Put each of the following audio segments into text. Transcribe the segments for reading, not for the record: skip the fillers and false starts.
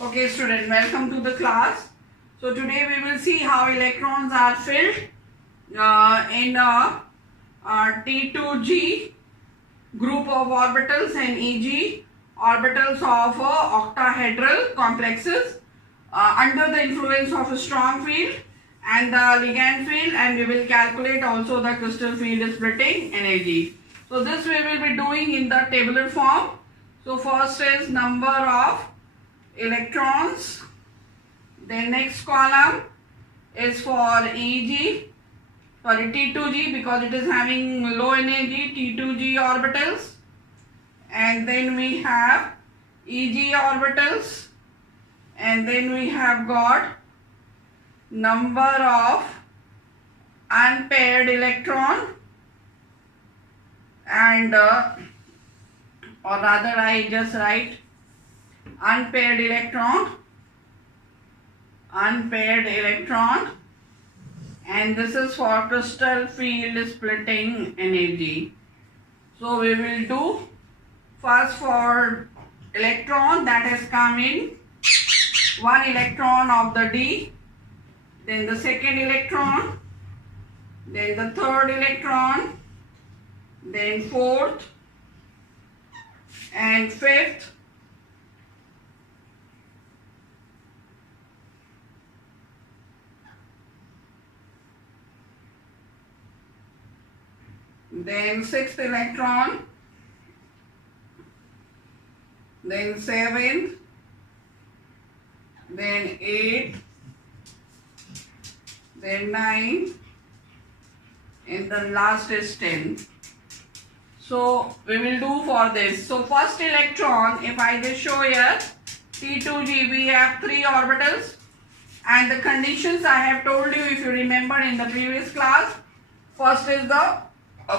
Okay student, welcome to the class. So today we will see how electrons are filled in a T2G group of orbitals and Eg orbitals of octahedral complexes under the influence of a strong field and the ligand field, and we will calculate also the crystal field splitting energy. So this we will be doing in the tabular form. So first is number of electrons, then next column is for Eg, sorry T2G, because it is having low energy T2G orbitals, and then we have Eg orbitals, and then we have got number of unpaired electron, and or rather I just write unpaired electron, and this is for crystal field splitting energy. So we will do first for electron that has come in, one electron of the D, then the second electron, then the third electron, then fourth and fifth, then sixth electron, then seventh, then eighth, then ninth, and the last is 10th. So we will do for this. So first electron, if I just show here T2G, we have 3 orbitals, and the conditions I have told you if you remember in the previous class. First is the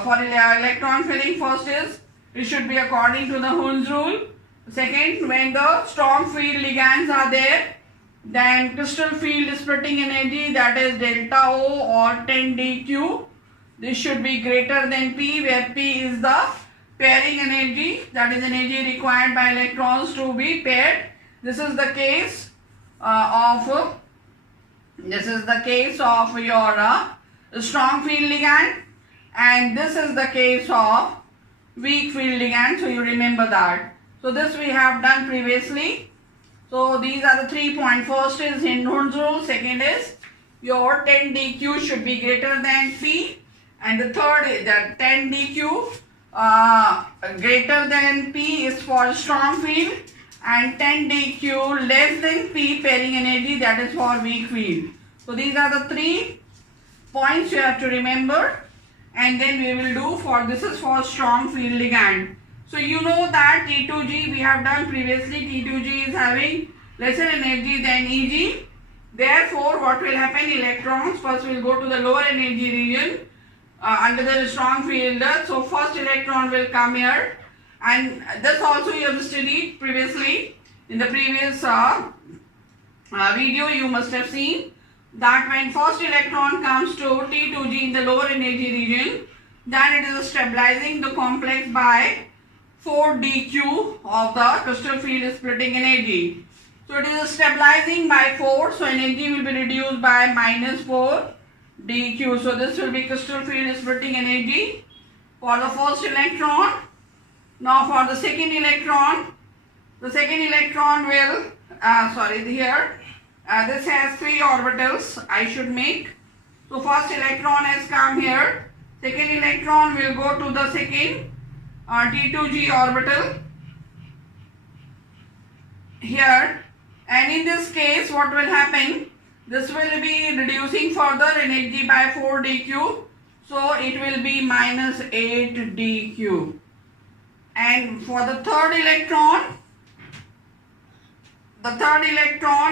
for electron filling, first is it should be according to the Hund's rule. Second, when the strong field ligands are there, then crystal field splitting energy, that is delta O or 10 dQ, this should be greater than P, where P is the pairing energy, that is energy required by electrons to be paired. This is the case of your strong field ligand, and this is the case of weak field ligand, so you remember that. So this we have done previously. So these are the 3 points. First is Hund's rule, second is your 10 dQ should be greater than P, and the third is that 10 dQ greater than P is for strong field, and 10 dQ less than P pairing energy, that is for weak field. So these are the 3 points you have to remember, and then we will do for this is for strong field ligand. So you know that T2G we have done previously, T2G is having lesser energy than Eg. Therefore what will happen, electrons first will go to the lower energy region under the strong field. So first electron will come here, and this also you have studied previously in the previous video. You must have seen that when first electron comes to T2G in the lower energy region, then it is stabilizing the complex by 4 dQ of the crystal field splitting energy. So it is stabilizing by 4, so energy will be reduced by minus 4 dQ. So this will be crystal field splitting energy for the first electron. Now for the second electron will, this has 3 orbitals I should make. So first electron has come here, second electron will go to the second T2G orbital here, and in this case what will happen, this will be reducing further energy by 4 dQ, so it will be minus 8 dQ. And for the third electron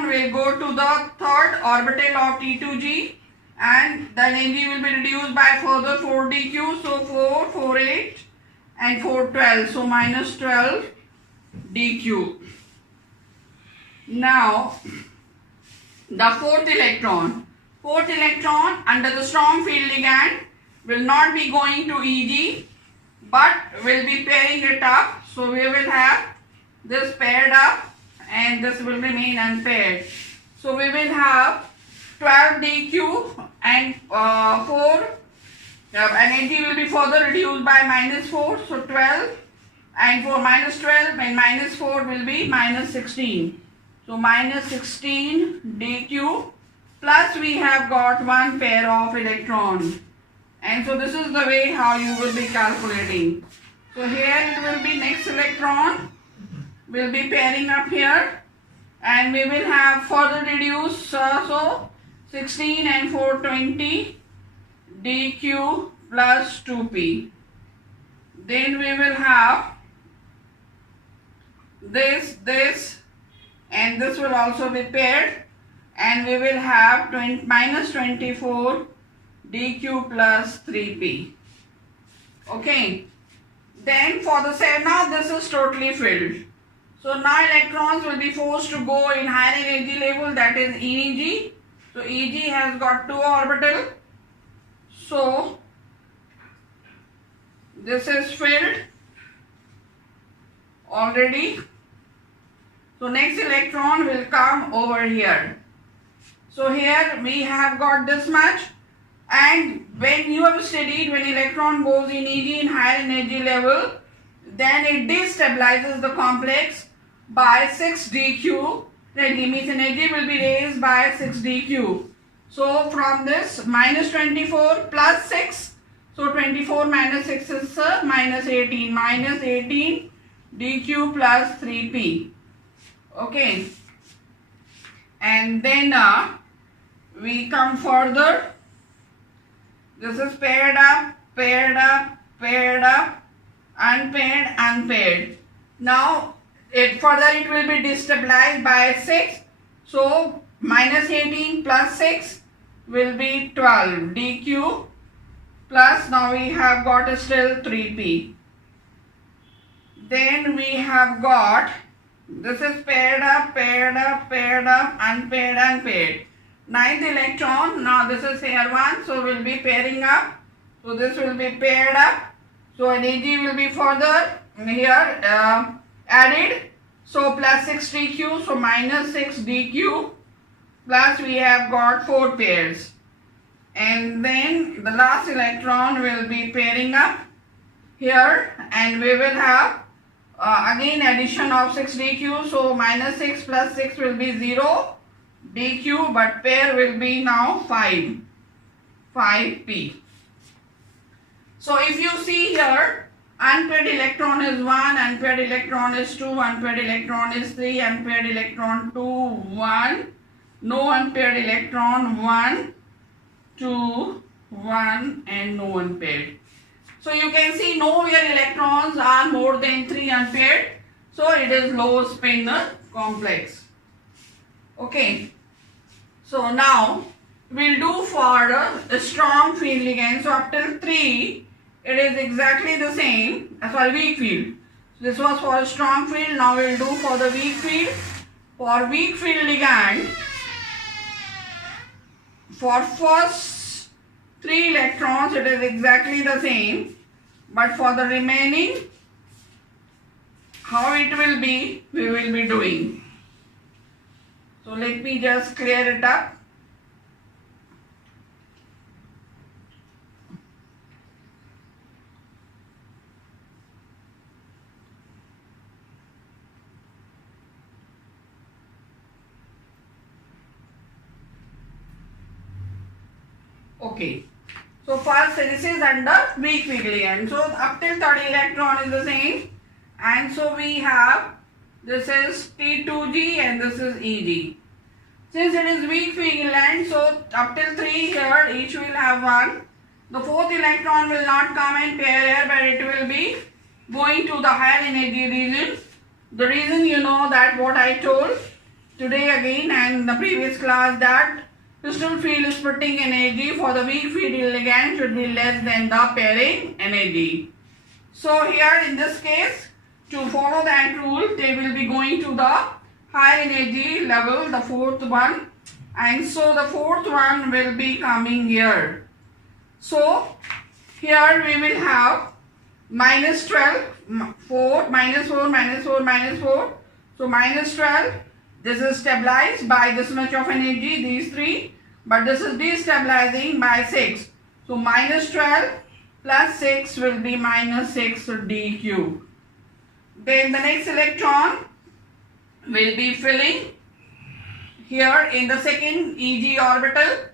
will go to the third orbital of T2G, and the energy will be reduced by further 4 dQ, so 4, 4, 8 and 4, 12, so minus 12 dQ. Now the fourth electron under the strong field ligand will not be going to Eg, but will be pairing it up. So we will have this paired up and this will remain unpaired. So we will have 12 dq and 4 energy will be further reduced by minus 4. So 12 and 4 minus 12 and minus 4 will be minus 16. So minus 16 dq plus we have got one pair of electrons. And so this is the way how you will be calculating. So here it will be next electron will be pairing up here, and we will have further reduced, so 16 and 4 20 dq plus 2p. Then we will have this and this will also be paired, and we will have minus 24 dq plus 3p. Okay, then for the cell, now this is totally filled. So now electrons will be forced to go in higher energy level, that is Eg. So Eg has got 2 orbitals. So this is filled already. So next electron will come over here. So here we have got this much, and when you have studied, when electron goes in Eg in higher energy level, then it destabilizes the complex by 6 dq. That means energy will be raised by 6 dq. So from this minus 24 plus 6, so 24 minus 6 is minus 18. Minus 18 dq plus 3p. Okay. And then we come further. This is paired up, paired up, paired up, unpaired, unpaired. Now further it will be destabilized by 6. So minus 18 plus 6 will be 12 dq plus, now we have got still 3p. Then we have got, this is paired up, paired up, paired up, unpaired, unpaired. Ninth electron, now this is here 1, so will be pairing up. So this will be paired up. So energy will be further here added. So plus 6 dq, so minus 6 dq plus we have got 4 pairs. And then the last electron will be pairing up here, and we will have again addition of 6 dq. So minus 6 plus 6 will be 0 dq, but pair will be now 5p. So if you see here, unpaired electron is 1, unpaired electron is 2, unpaired electron is 3, unpaired electron 2, 1, no unpaired electron 1, 2, 1, and no unpaired. So you can see nowhere electrons are more than 3 unpaired, so it is low spin complex. Okay, so now we'll do for a strong field ligand. So up till 3 it is exactly the same as for weak field. So this was for a strong field, now we'll do for the weak field. For weak field ligand, for first 3 electrons it is exactly the same, but for the remaining, how it will be, we will be doing. So let me just clear it up. Okay, so first this is under weak field ligand. So up till third electron is the same, and so we have, this is T2G and this is Eg. Since it is weak field ligand, so up till 3 here each will have 1. The fourth electron will not come and pair here, but it will be going to the higher energy region. The reason, you know, that what I told today again and in the previous class, that crystal field splitting energy for the weak field ligand should be less than the pairing energy. So here in this case, to follow that rule, they will be going to the higher energy level, the fourth one, and so the fourth one will be coming here. So here we will have minus 12, 4, minus 4, minus 4, minus 4. So minus 12, this is stabilized by this much of energy, these three, but this is destabilizing by 6. So minus 12 plus 6 will be minus 6 d cube. Then the next electron will be filling here in the second Eg orbital,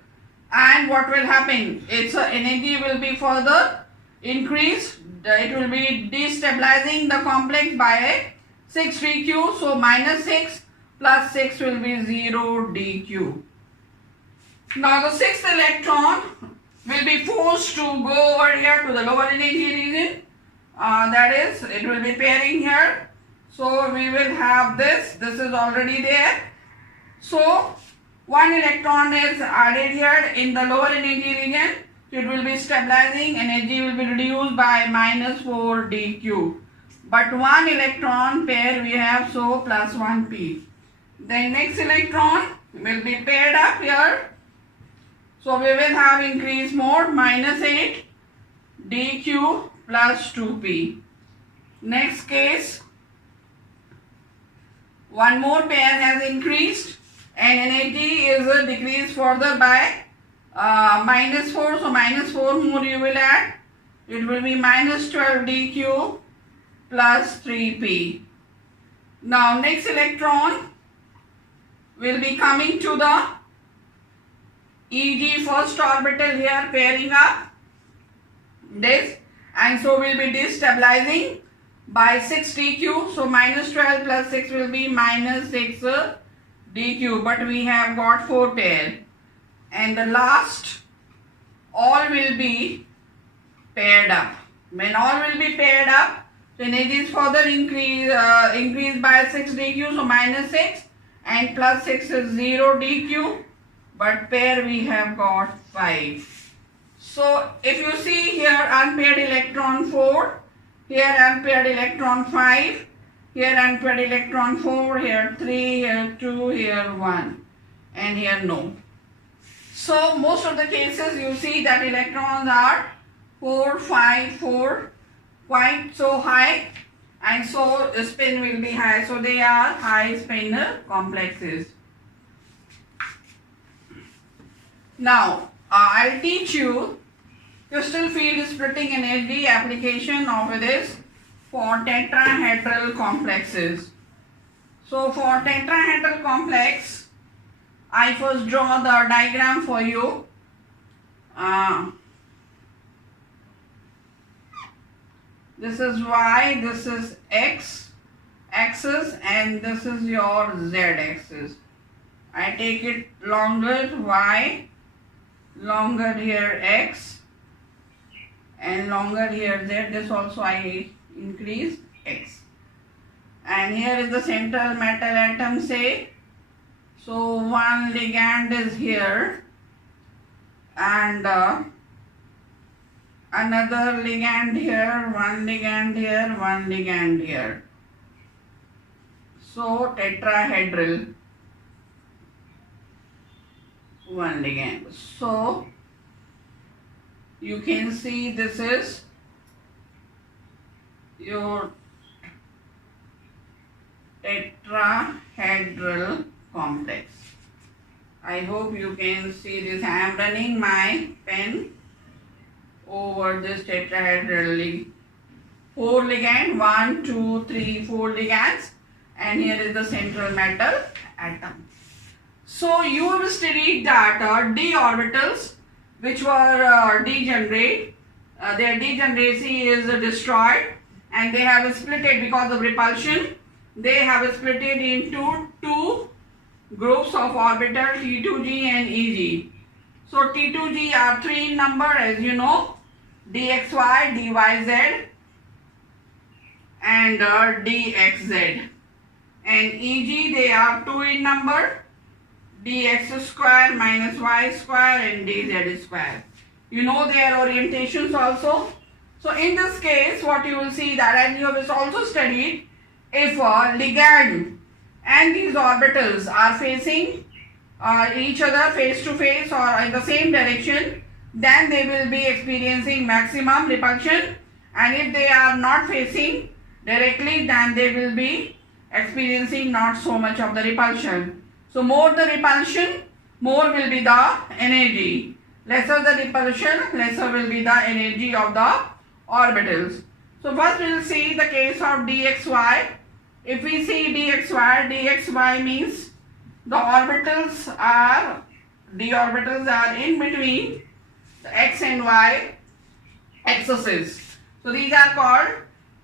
and what will happen? Its energy will be further increased. It will be destabilizing the complex by 6 dq. So minus 6 plus 6 will be 0 dq. Now the sixth electron will be forced to go over here to the lower energy region. That is, it will be pairing here. So we will have this. This is already there. So one electron is added here in the lower energy region. It will be stabilizing. Energy will be reduced by minus 4 dq. But one electron pair we have, so plus 1p. Then next electron will be paired up here. So we will have increased mode minus 8 dq plus 2p. Next case, one more pair has increased and energy is decreased further by minus 4. So minus 4 more you will add. It will be minus 12 dq plus 3p. Now next electron will be coming to the Eg first orbital here, pairing up this, and so will be destabilizing by 6 dq. So minus 12 plus 6 will be minus 6 dq, but we have got 4 pair, and the last all will be paired up. When all will be paired up, the energy is further increased by 6 dq. So minus 6 and plus 6 is 0 dq, but pair we have got 5. So if you see here, unpaired electron 4, here unpaired electron 5, here unpaired electron 4, here 3, here 2, here 1, and here no. So most of the cases you see that electrons are 4, 5, 4, quite so high, and so spin will be high. So they are high spin complexes. Now I'll teach you crystal field splitting energy application of this for tetrahedral complexes. So for tetrahedral complex, I first draw the diagram for you. This is y, this is x axis, and this is your z axis. I take it longer y, longer here x, and longer here z. This also I increase x. And here is the central metal atom, say. So one ligand is here, and another ligand here, one ligand here, one ligand here. So tetrahedral, one ligand. So you can see this is your tetrahedral complex. I hope you can see this. I am running my pen over this tetrahedral. 4 ligand, 1, 2, 3, 4 ligands, and here is the central metal atom. So you have studied that d orbitals which were degenerate, their degeneracy is destroyed, and they have split it because of repulsion. They have split it into two groups of orbital, T2g and Eg. So T2g are 3 in number, as you know, dxy, dyz, and dxz. And Eg, they are 2 in number, dx square minus y square and dz square. You know their orientations also. So in this case, what you will see that, and you have also studied, if a ligand and these orbitals are facing each other face to face or in the same direction, then they will be experiencing maximum repulsion, and if they are not facing directly, then they will be experiencing not so much of the repulsion. So more the repulsion, more will be the energy. Lesser the repulsion, lesser will be the energy of the orbitals. So first we will see the case of dxy. If we see dxy means the orbitals are, d orbitals are in between the x and y axes. So these are called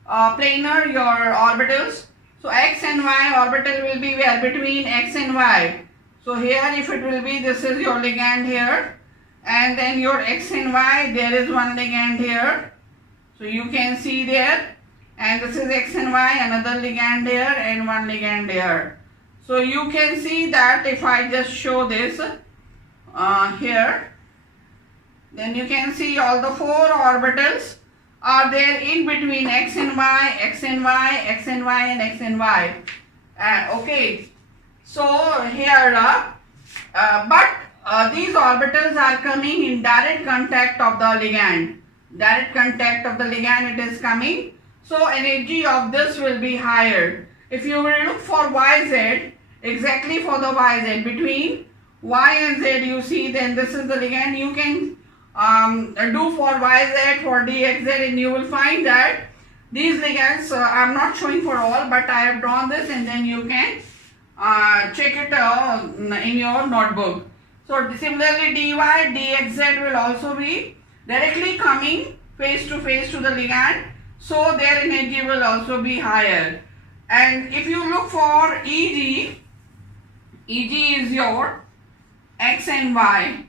planar your orbitals. So x and y orbital will be where? Between x and y. So here if it will be, this is your ligand here, and then your x and y, there is one ligand here. So you can see there, and this is x and y, another ligand here and one ligand here. So you can see that if I just show this here, then you can see all the four orbitals are there in between x and y, x and y, x and y and x and y. Okay, so here these orbitals are coming in direct contact of the ligand. Direct contact of the ligand it is coming. So energy of this will be higher. If you will look for YZ, exactly for the YZ, between Y and Z you see, then this is the ligand. You can do for YZ, for DXZ, and you will find that these ligands, I am not showing for all, but I have drawn this, and then you can check it in your notebook. So similarly dy, dxz will also be directly coming face to the ligand, so their energy will also be higher. And if you look for Eg is your x and y.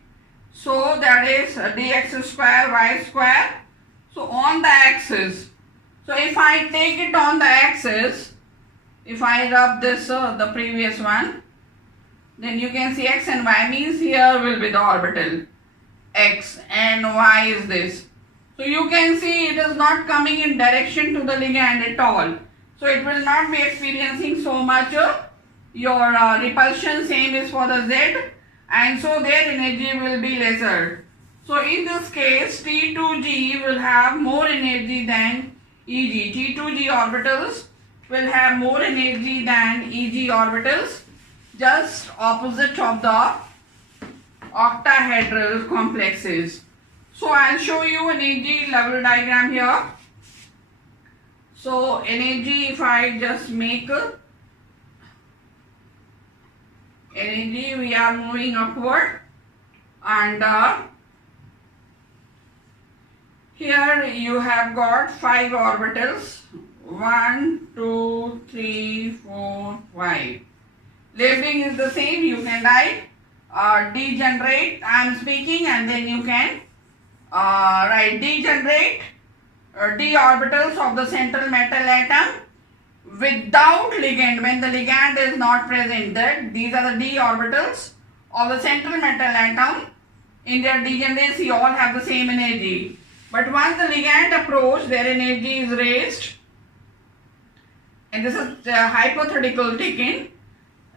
So that is dx square, y square. So on the axis. So if I take it on the axis, if I rub this, the previous one, then you can see x and y means here will be the orbital. X and y is this. So you can see it is not coming in direction to the ligand at all. So it will not be experiencing so much your repulsion. Same is for the z. And so their energy will be lesser. So in this case, T2G will have more energy than Eg. T2G orbitals will have more energy than Eg orbitals, just opposite of the octahedral complexes. So I'll show you an energy level diagram here. So energy, if I just make energy, we are moving upward, and here you have got 5 orbitals, 1, 2, 3, 4, 5. Labeling is the same. You can write degenerate, I am speaking, and then you can write degenerate d orbitals of the central metal atom without ligand, when the ligand is not present. That these are the d orbitals of the central metal atom. In their degeneracy all have the same energy, but once the ligand approach, their energy is raised, and this is hypothetical taken,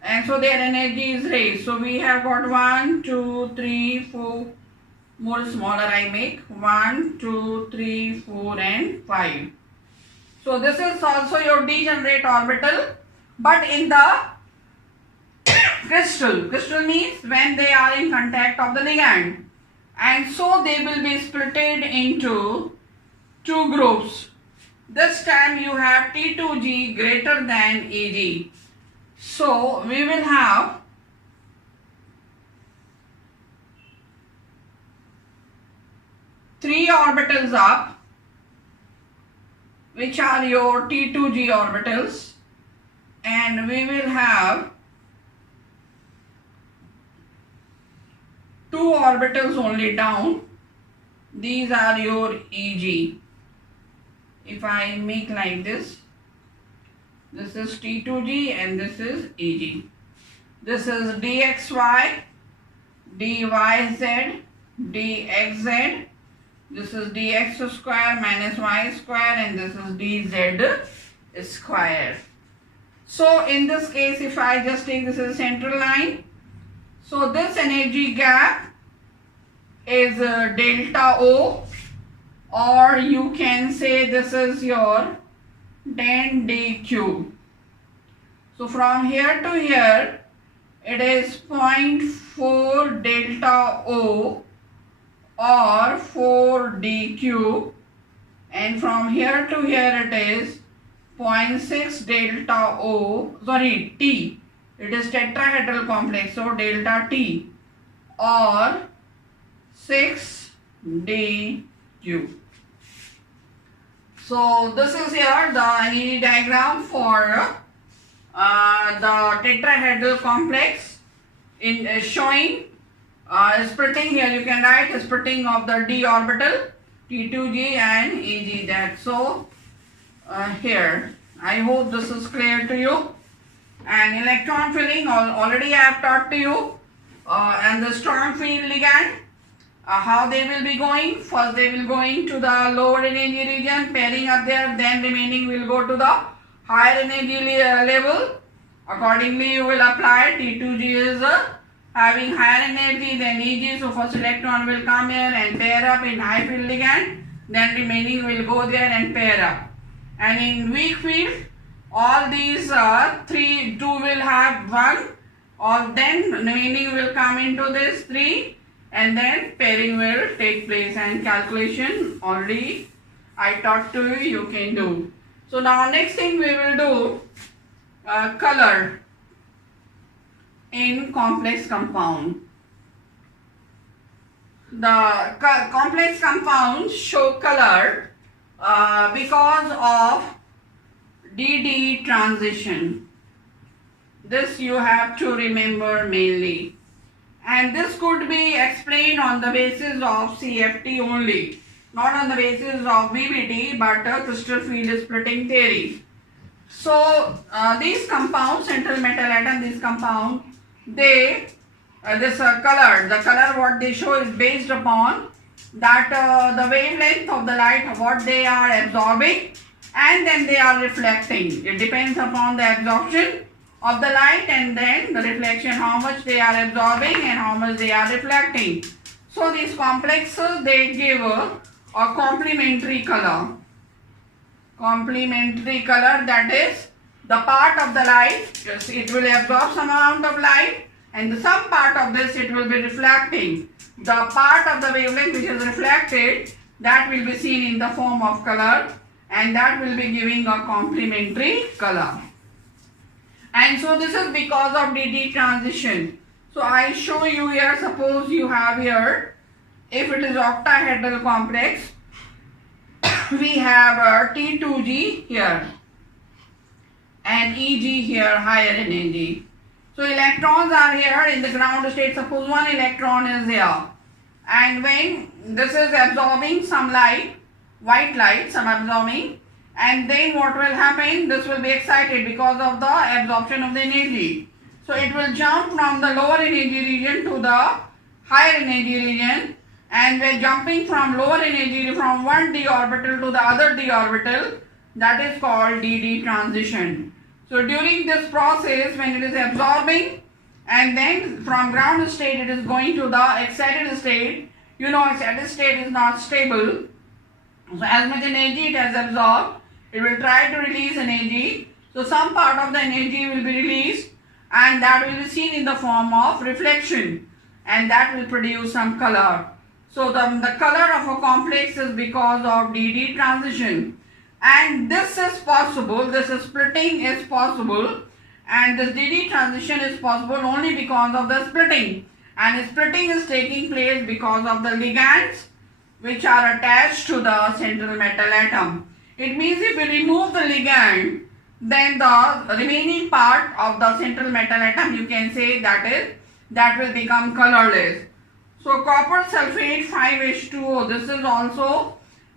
and so their energy is raised. So we have got 1, 2, 3, 4, more smaller I make, 1, 2, 3, 4 and 5. So this is also your degenerate orbital, but in the crystal. Crystal means when they are in contact of the ligand, and so they will be splitted into 2 groups. This time you have T2G greater than Eg. So we will have three orbitals up, which are your T2G orbitals, and we will have 2 orbitals only down. These are your Eg. If I make like this is T2G and this is Eg. This is dxy, dyz, dxz. This is dx square minus y square, and this is dz square. So in this case, if I just take this as a central line, so this energy gap is delta O, or you can say this is your 10 d cube. So from here to here it is 0.4 delta O or 4D cube, and from here to here it is 0.6 delta T. It is tetrahedral complex, so delta T or 6D cube. So this is here the NED diagram for the tetrahedral complex in showing splitting. Here you can write splitting of the d orbital T2g and Eg. That so here I hope this is clear to you. And electron filling already I have taught to you, and the strong field ligand, how they will be going. First they will going to the lower energy region, pairing up there, then remaining will go to the higher energy level. Accordingly you will apply. T2g is having higher energy than Eg, so first electron will come here and pair up in high field ligand, then remaining will go there and pair up. And in weak field, all these two will have one, or then remaining will come into this 3, and then pairing will take place, and calculation already I taught to you, you can do. So now next thing we will do color in complex compound. The complex compounds show color because of DD transition. This you have to remember mainly, and this could be explained on the basis of CFT only, not on the basis of VBT, but crystal field splitting theory. So these compounds, central metal atom, these compounds, they this color, the color what they show is based upon that the wavelength of the light, what they are absorbing, and then they are reflecting. It depends upon the absorption of the light and then the reflection, how much they are absorbing and how much they are reflecting. So these complexes, they give a complementary color. Complementary color, that is the part of the light, it will absorb some amount of light, and some part of this it will be reflecting. The part of the wavelength which is reflected, that will be seen in the form of color, and that will be giving a complementary color. And so this is because of DD transition. So I show you here, suppose you have here, if it is octahedral complex, we have T2g here and Eg here, higher energy. So electrons are here in the ground state. Suppose one electron is here, and when this is absorbing some light, white light, some absorbing, and then what will happen, this will be excited because of the absorption of the energy. So it will jump from the lower energy region to the higher energy region, and when jumping from lower energy from one d orbital to the other d orbital, that is called DD transition. So during this process, when it is absorbing and then from ground state it is going to the excited state, you know excited state is not stable. So as much energy it has absorbed, it will try to release energy. So some part of the energy will be released, and that will be seen in the form of reflection, and that will produce some color. So the color of a complex is because of DD transition. And this is possible, this splitting is possible, and this DD transition is possible only because of the splitting. And splitting is taking place because of the ligands which are attached to the central metal atom. It means if we remove the ligand, then the remaining part of the central metal atom, you can say that will become colorless. So copper sulfate 5H2O, this is also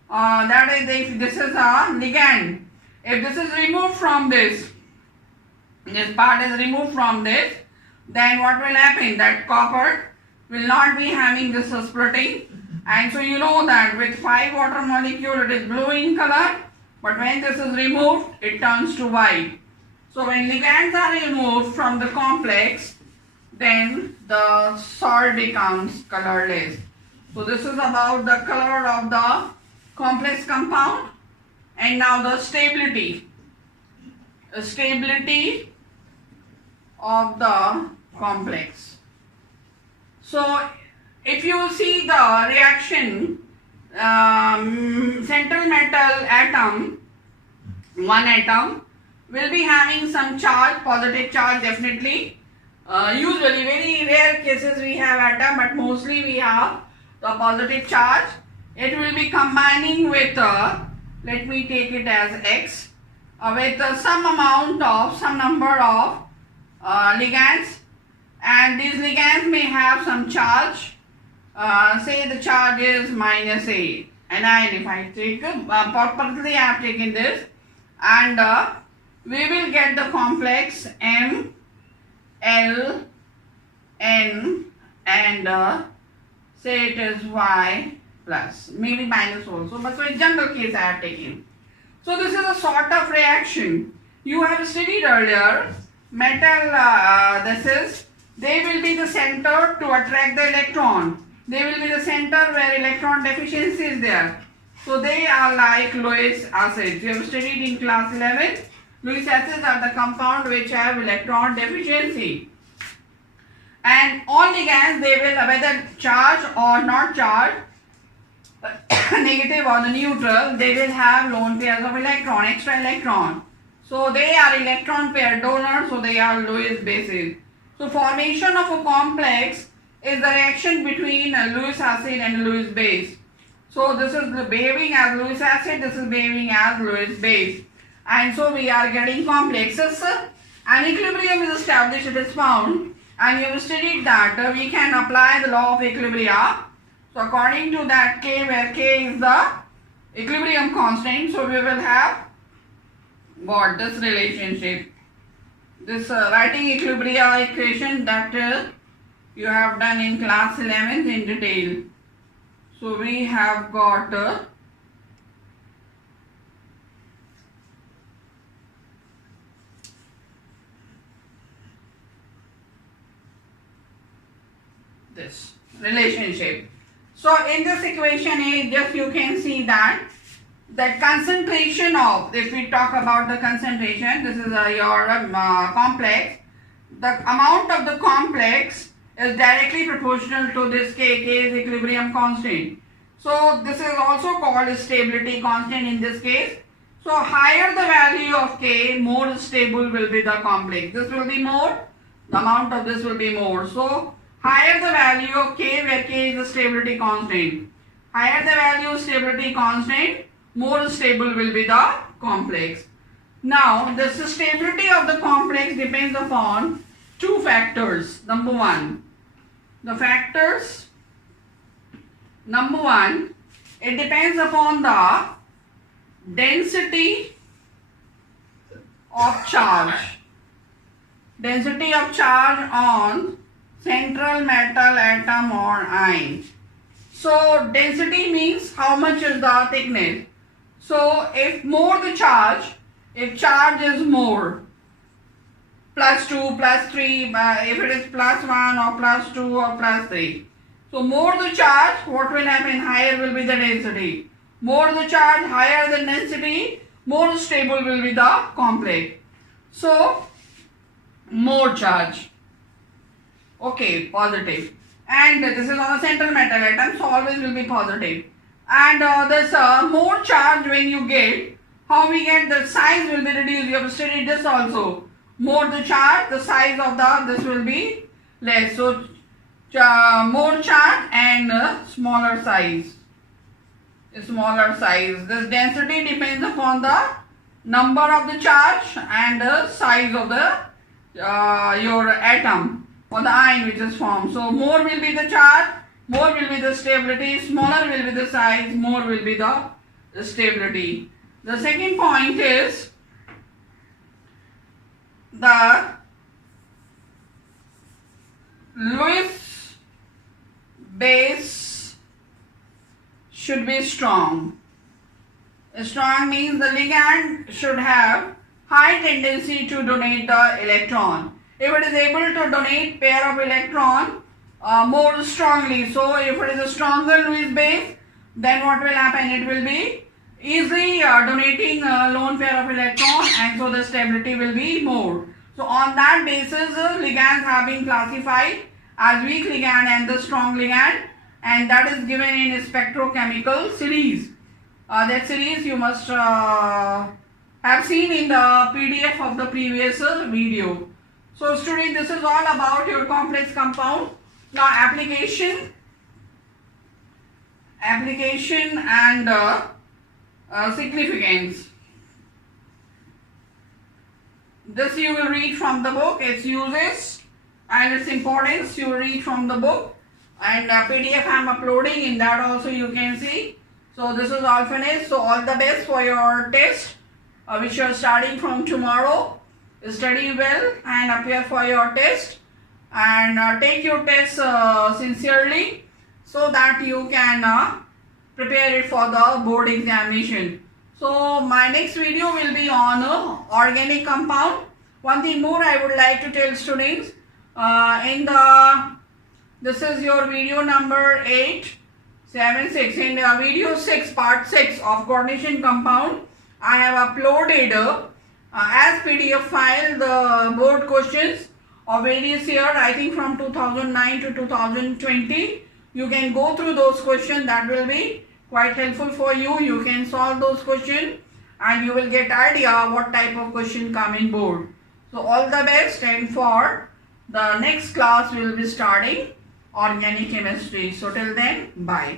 that is, if this is a ligand, if this is removed from this part is removed from this, then what will happen, that copper will not be having this splitting. And so you know that with 5 water molecule it is blue in color, but when this is removed it turns to white. So when ligands are removed from the complex, then the salt becomes colorless. So this is about the color of the complex compound. And now the stability. Stability of the complex. So if you see the reaction, central metal atom, one atom will be having some charge, positive charge definitely. Usually very rare cases we have atom, but mostly we have the positive charge. It will be combining with, let me take it as X, with some amount of, some number of ligands, and these ligands may have some charge. Say the charge is -8, and if I take, purposely I have taken this, and we will get the complex M, L, N, and say it is Y plus, maybe minus also, but so in general case I have taken. So this is a sort of reaction. You have studied earlier, metal, they will be the center to attract the electron. They will be the center where electron deficiency is there. So they are like Lewis acids. You have studied in class 11. Lewis acids are the compound which have electron deficiency. And all ligands, they will, whether charged or not charged, negative or the neutral, they will have lone pairs of electron, extra electron. So they are electron pair donors, so they are Lewis bases. So formation of a complex is the reaction between a Lewis acid and a Lewis base. So this is behaving as Lewis acid, this is behaving as Lewis base. And so we are getting complexes. An equilibrium is established, it is found, and you have studied that we can apply the law of equilibria. So according to that K, where K is the equilibrium constant, so we will have got this relationship. This writing equilibria equation that you have done in class 11 in detail. So we have got this relationship. So in this equation, just you can see that concentration of, if we talk about the concentration, this is your complex, the amount of the complex is directly proportional to this K. K is equilibrium constant. So this is also called stability constant in this case. So higher the value of K, more stable will be the complex. This will be more, the amount of this will be more. So higher the value of K, where K is the stability constant. Higher the value of stability constant, more stable will be the complex. Now the stability of the complex depends upon two factors. Number one, the factors, number one, it depends upon the density of charge. Density of charge on central metal atom or ion. So density means how much is the thickness. So if more the charge, if charge is more, plus 2, plus 3, if it is plus 1 or plus 2 or plus 3. So more the charge, what will happen? Higher will be the density. More the charge, higher the density, more stable will be the complex. So more charge. Okay, positive. And this is on a central metal atom, so always will be positive. And this more charge when you get, how we get the size will be reduced. You have studied this also. More the charge, the size of this will be less. So more charge and smaller size. Smaller size. This density depends upon the number of the charge and the size of the your atom or the ion which is formed. So more will be the charge, more will be the stability, smaller will be the size, more will be the stability. The second point is the Lewis base should be strong. Strong means the ligand should have high tendency to donate the electron. If it is able to donate pair of electron more strongly, so if it is a stronger Lewis base, then what will happen? It will be easily donating a lone pair of electron, and so the stability will be more. So on that basis, ligands have been classified as weak ligand and the strong ligand, and that is given in a spectrochemical series. That series you must have seen in the PDF of the previous video. So student, this is all about your complex compound. Now application and significance. This you will read from the book, its uses and its importance you will read from the book, and PDF I am uploading, in that also you can see. So this is all finished. So all the best for your test which you are starting from tomorrow. Study well and appear for your test, and take your test sincerely so that you can prepare it for the board examination. So my next video will be on organic compound. One thing more I would like to tell students, this is your video number 876. In video 6, part 6 of coordination compound, I have uploaded as PDF file the board questions of various year, I think from 2009 to 2020. You can go through those questions, that will be quite helpful for you. You can solve those questions and you will get idea what type of question come in board. So all the best, and for the next class we will be starting organic chemistry. So till then, bye.